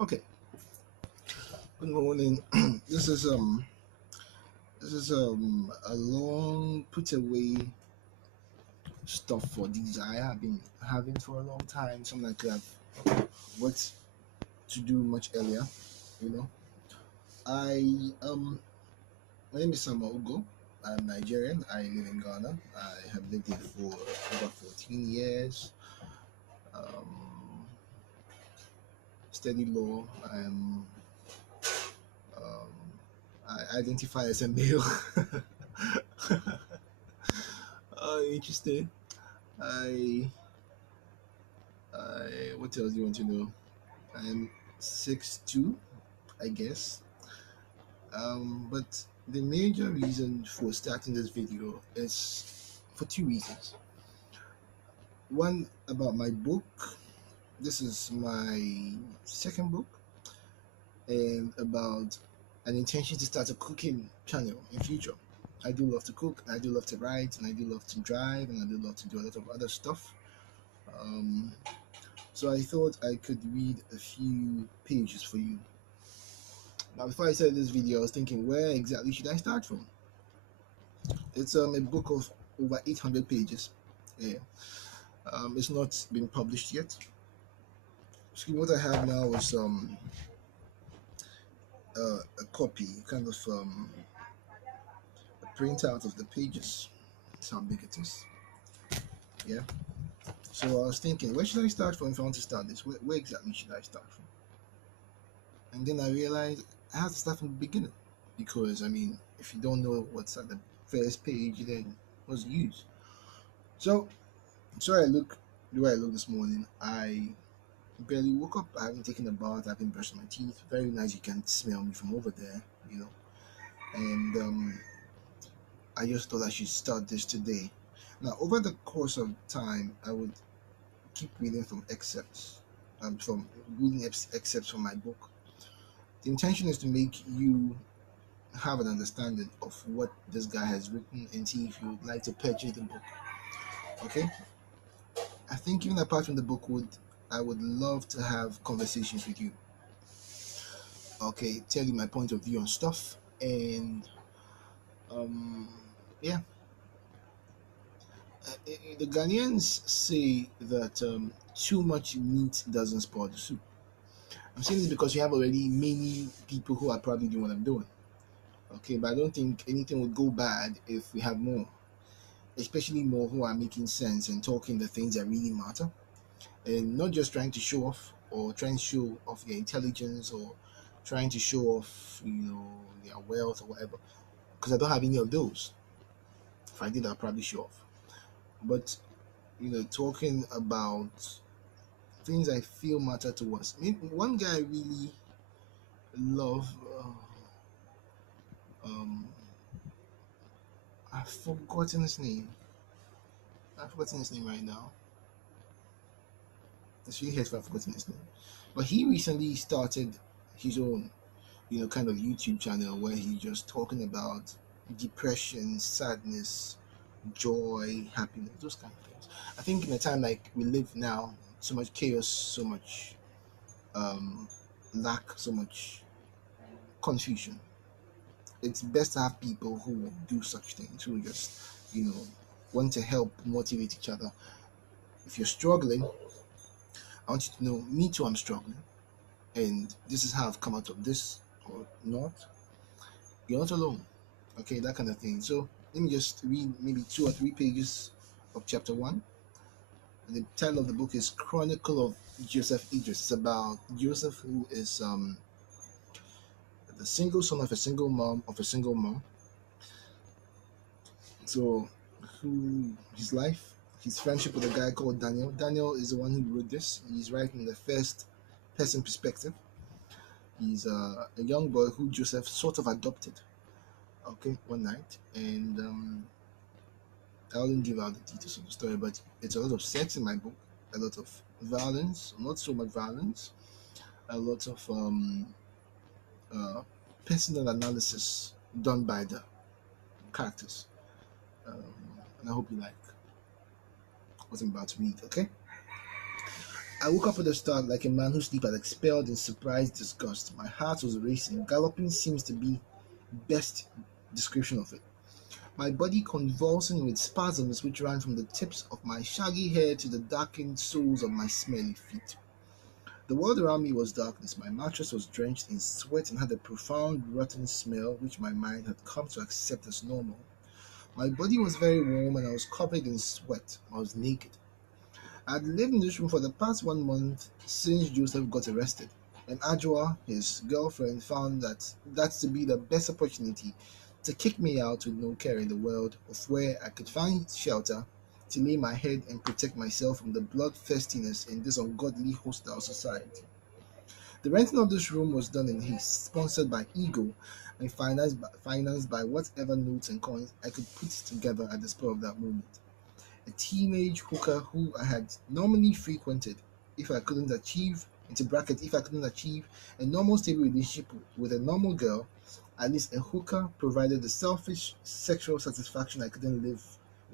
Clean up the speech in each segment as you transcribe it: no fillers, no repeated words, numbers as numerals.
Okay. Good morning. this is um this is a long put away stuff for these I have been having for a long time. Something I could have worked to do much earlier. You know, I my name is Sama Ugo. I'm Nigerian. I live in Ghana. I have lived here for over 14 years. Um, Studied law. Um, I identify as a male. Interesting. I what else do you want to know? I'm 6'2", I guess. But the major reason for starting this video is for two reasons. One, about my book. This is my second book, and about an intention to start a cooking channel in future. I do love to cook, I do love to write, and I do love to drive, and I do love to do a lot of other stuff. Um, so I thought I could read a few pages for you. Now, before I started this video, I was thinking, where exactly should I start from? It's a book of over 800 pages. Yeah. It's not been published yet. So what I have now is a copy, kind of a printout of the pages. That's how big it is. Yeah. So I was thinking, where should I start from if I want to start this? Where exactly should I start from? And then I realized I have to start from the beginning, because I mean, if you don't know what's at the first page, then what's the use? So so I look the way I look this morning. I barely woke up. I haven't taken a bath. I haven't brushed my teeth. Very nice. You can smell me from over there, you know. And I just thought I should start this today. Now, over the course of time, I would keep reading from excerpts, from reading excerpts from my book. The intention is to make you have an understanding of what this guy has written and see if you would like to purchase the book. Okay? I think even apart from the book, I would love to have conversations with you. Okay, tell you my point of view on stuff, and um, yeah. The Ghanaians say that too much meat doesn't spoil the soup. I'm saying this because we have already many people who are probably doing what I'm doing. Okay, but I don't think anything would go bad if we have more, especially more who are making sense and talking the things that really matter, and not just trying to show off or trying to show off their intelligence or trying to show off, their wealth or whatever. Because I don't have any of those. If I did, I'd probably show off. But talking about things I feel matter to us. I mean, one guy I really love. Um, I've forgotten his name. I've forgotten his name right now. It's really hard if I've forgotten his name. But he recently started his own, kind of YouTube channel where he's just talking about depression, sadness, joy, happiness, those kind of things. I think in a time like we live now, so much chaos, so much um, lack, so much confusion. It's best to have people who do such things, who just, you know, want to help motivate each other. If you're struggling, I want you to know, me too, I'm struggling. And this is how I've come out of this or not. You're not alone. Okay, that kind of thing. So let me just read maybe 2 or 3 pages of chapter one. The title of the book is Chronicle of Joseph Idris. It's about Joseph, who is the single son of a single mom. So, who his life, his friendship with a guy called Daniel. Daniel is the one who wrote this. He's writing the first person perspective. He's a young boy who Joseph sort of adopted. Okay, one night, and I won't give out the details of the story, but it's a lot of sex in my book, a lot of violence, not so much violence, a lot of uh, personal analysis done by the characters. And I hope you like what I'm about to read, okay? I woke up with a start like a man whose sleep had expelled in surprised disgust. My heart was racing. Galloping seems to be best description of it. My body convulsing with spasms which ran from the tips of my shaggy hair to the darkened soles of my smelly feet. The world around me was darkness. My mattress was drenched in sweat and had a profound rotten smell which my mind had come to accept as normal. My body was very warm and I was covered in sweat. I was naked. I had lived in this room for the past 1 month since Joseph got arrested, and Adjoa, his girlfriend, found that to be the best opportunity to kick me out with no care in the world of where I could find shelter to lay my head and protect myself from the bloodthirstiness in this ungodly hostile society. The renting of this room was done in haste, sponsored by Ego, and financed by whatever notes and coins I could put together at the spur of that moment. A teenage hooker who I had normally frequented if I couldn't achieve if I couldn't achieve a normal stable relationship with a normal girl, at least a hooker provided the selfish sexual satisfaction I couldn't live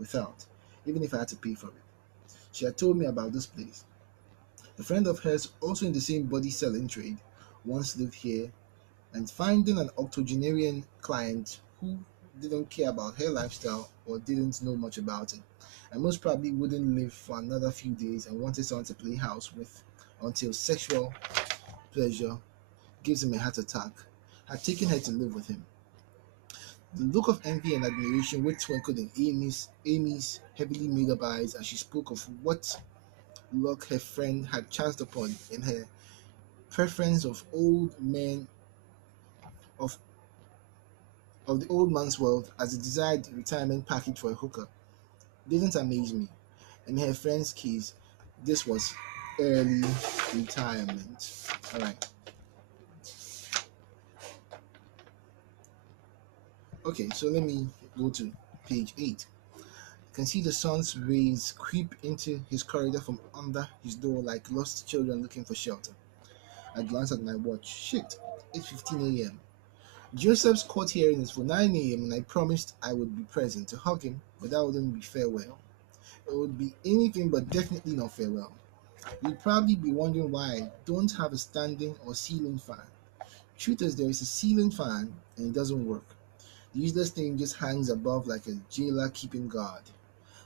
without, even if I had to pay for it. She had told me about this place. A friend of hers, also in the same body selling trade, once lived here, and finding an octogenarian client who didn't care about her lifestyle or didn't know much about it, and most probably wouldn't live for another few days and wanted someone to play house with until sexual pleasure gives him a heart attack, had taken her to live with him. The look of envy and admiration which twinkled in Amy's heavily made up eyes as she spoke of what luck her friend had chanced upon in her preference of old men of of the old man's world as a desired retirement package for a hooker didn't amaze me. In her friend's case, this was early retirement. All right. Okay, so let me go to page 8. You can see the sun's rays creep into his corridor from under his door like lost children looking for shelter. I glanced at my watch. Shit, 8:15 a.m. Joseph's court hearing is for 9 a.m. and I promised I would be present to hug him, but that wouldn't be farewell. It would be anything but definitely not farewell. You'd probably be wondering why I don't have a standing or ceiling fan. Truth is, there is a ceiling fan and it doesn't work. The useless thing just hangs above like a jailer keeping guard.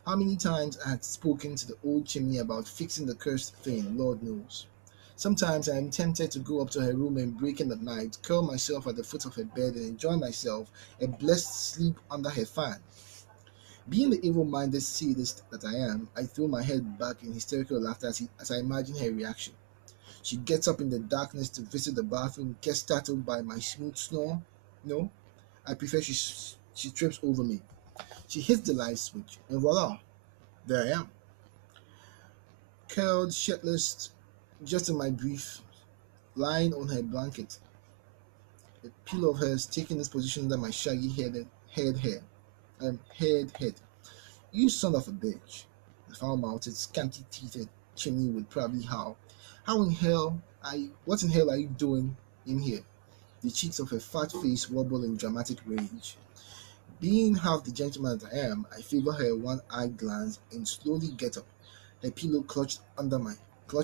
How many times I had spoken to the old chimney about fixing the cursed thing, Lord knows. Sometimes I am tempted to go up to her room and break in at night, curl myself at the foot of her bed and enjoy myself a blessed sleep under her fan. Being the evil-minded sadist that I am, I throw my head back in hysterical laughter as I imagine her reaction. She gets up in the darkness to visit the bathroom, gets startled by my smooth snore. No, I prefer she trips over me. She hits the light switch, and voila, there I am, curled, shirtless, just in my brief, lying on her blanket. A pillow of hers taking its position under my shaggy head. You son of a bitch, the foul-mouthed, scanty-teethed chimney would probably howl. What in hell are you doing in here? The cheeks of her fat face wobble in dramatic rage. Being half the gentleman that I am, I favor her one-eyed glance and slowly get up, her pillow clutched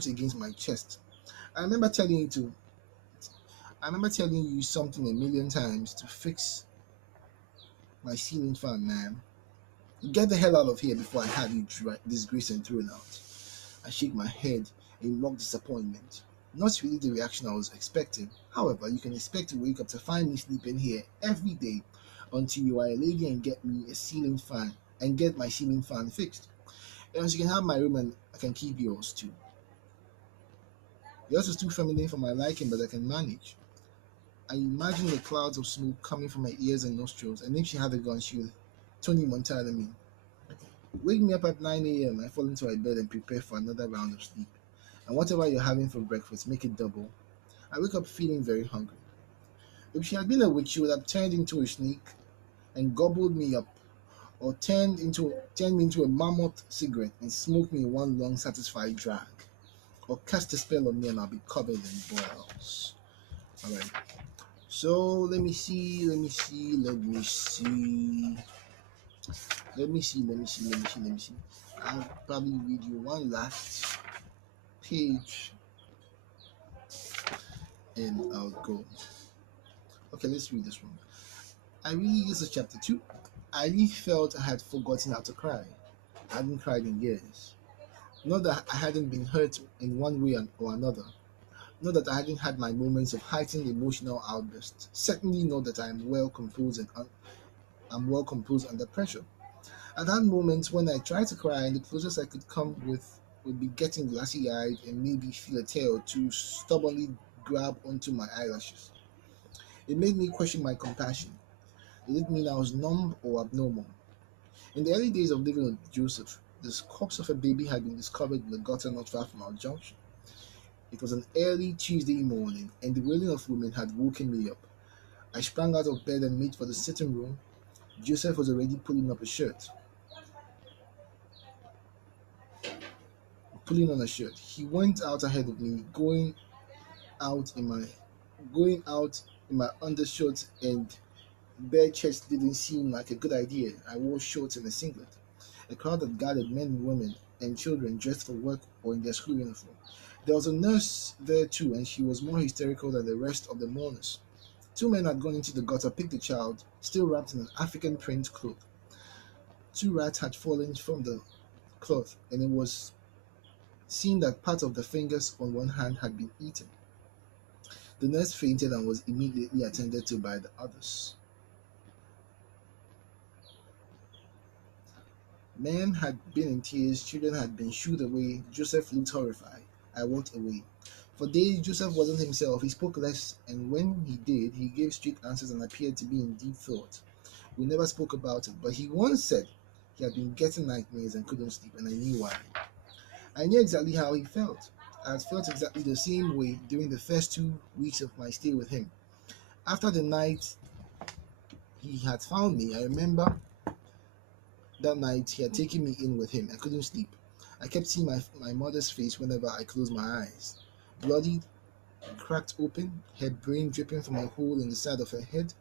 against my chest. I remember telling you to I remember telling you something a million times to fix my ceiling fan, man. Get the hell out of here before I have you disgraced and thrown out. I shake my head in mock disappointment. Not really the reaction I was expecting. However, you can expect to wake up to find me sleeping here every day until you are a lady and get my ceiling fan fixed. Else you can have my room and I can keep yours too. Yours is too feminine for my liking, but I can manage. I imagine the clouds of smoke coming from her ears and nostrils, and if she had a gun, she would Tony Montana me. Wake me up at 9 a.m. I fall into my bed and prepare for another round of sleep. And whatever you're having for breakfast, make it double. I wake up feeling very hungry. If she had been a witch, she would have turned into a snake and gobbled me up, or turned me into a mammoth cigarette and smoked me in one long satisfied drag, or cast a spell on me and I'll be covered in boils. Alright. So let me see. I'll probably read you one last page and I'll go. Okay, let's read this one. This is chapter 2. I really felt I had forgotten how to cry. I hadn't cried in years. Not that I hadn't been hurt in one way or another. Not that I hadn't had my moments of heightened emotional outbursts. Certainly not that I'm well composed under pressure. I'd had moments when I tried to cry and the closest I could come with would be getting glassy eyed and maybe feel a tear or two stubbornly grab onto my eyelashes. It made me question my compassion. Did it mean I was numb or abnormal? In the early days of living with Joseph, the corpse of a baby had been discovered in the gutter not far from our junction. It was an early Tuesday morning, and the wailing of women had woken me up. I sprang out of bed and made for the sitting room. Joseph was already pulling on a shirt. He went out ahead of me, out in my going out in my undershirt and bare chest didn't seem like a good idea. I wore shorts and a singlet. A crowd that gathered men and women and children dressed for work or in their school uniform. There was a nurse there too, and she was more hysterical than the rest of the mourners. Two men had gone into the gutter, picked the child, still wrapped in an African print cloth. Two rats had fallen from the cloth, and it was seen that part of the fingers on one hand had been eaten. The nurse fainted and was immediately attended to by the others. Men had been in tears, children had been shooed away. Joseph looked horrified. I walked away. For days, Joseph wasn't himself. He spoke less, and when he did, he gave straight answers and appeared to be in deep thought. We never spoke about it, but he once said he had been getting nightmares and couldn't sleep, and I knew why. I knew exactly how he felt. I had felt exactly the same way during the first 2 weeks of my stay with him. After the night he had found me, I remember that night he had taken me in with him. I couldn't sleep. I kept seeing my mother's face whenever I closed my eyes. Bloodied, cracked open, her brain dripping from a hole in the side of her head,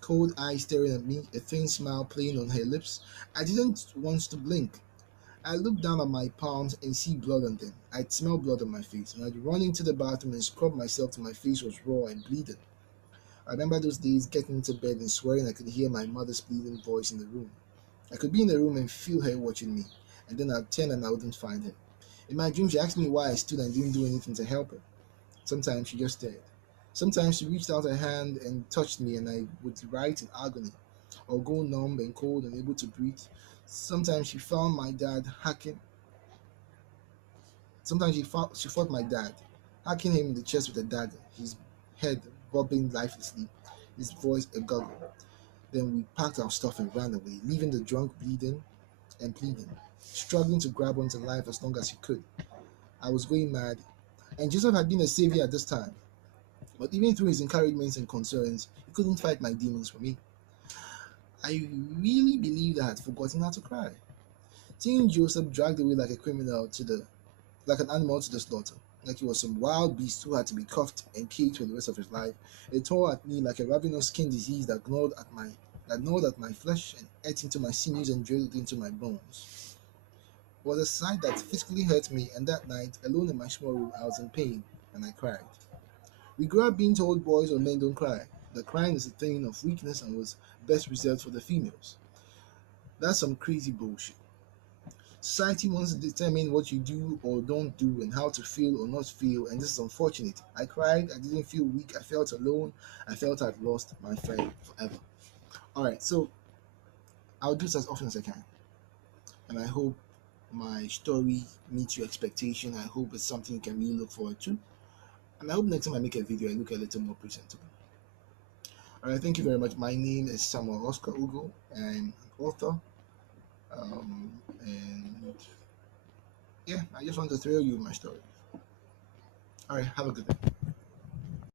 cold eyes staring at me, a faint smile playing on her lips. I didn't want to blink. I looked down at my palms and see blood on them. I'd smell blood on my face, and I'd run into the bathroom and scrub myself till my face was raw and bleeding. I remember those days getting into bed and swearing I could hear my mother's pleading voice in the room. I could be in the room and feel her watching me, and then I'd turn and I wouldn't find her. In my dream, she asked me why I stood and didn't do anything to help her. Sometimes she just stared. Sometimes she reached out her hand and touched me, and I would writhe in agony, or go numb and cold and unable to breathe. Sometimes she found my dad hacking. Sometimes she fought my dad, hacking him in the chest with a dagger, his head bobbing lifelessly, his voice a gurgle. Then we packed our stuff and ran away, leaving the drunk bleeding and pleading, struggling to grab onto life as long as he could. I was going mad, and Joseph had been a savior at this time. But even through his encouragements and concerns, he couldn't fight my demons for me. I really believed I had forgotten how to cry. Seeing Joseph dragged away like an animal to the slaughter, like he was some wild beast who had to be cuffed and caged for the rest of his life, it tore at me like a ravenous skin disease that gnawed at my flesh and ate into my sinews and drilled into my bones. It was a sight that physically hurt me, and that night, alone in my small room, I was in pain, and I cried. We grew up being told boys or men don't cry, that crying is a thing of weakness and was best reserved for the females. That's some crazy bullshit. Society wants to determine what you do or don't do and how to feel or not feel, and this is unfortunate. I cried, I didn't feel weak, I felt alone, I felt I'd lost my friend forever. Alright, so I'll do this as often as I can, and I hope my story meets your expectation. I hope it's something you can really look forward to, and I hope next time I make a video I look a little more presentable. Alright, thank you very much. My name is Samuel Oscar Ugo. I'm an author, and yeah, I just want to thrill you with my story. Alright, have a good day.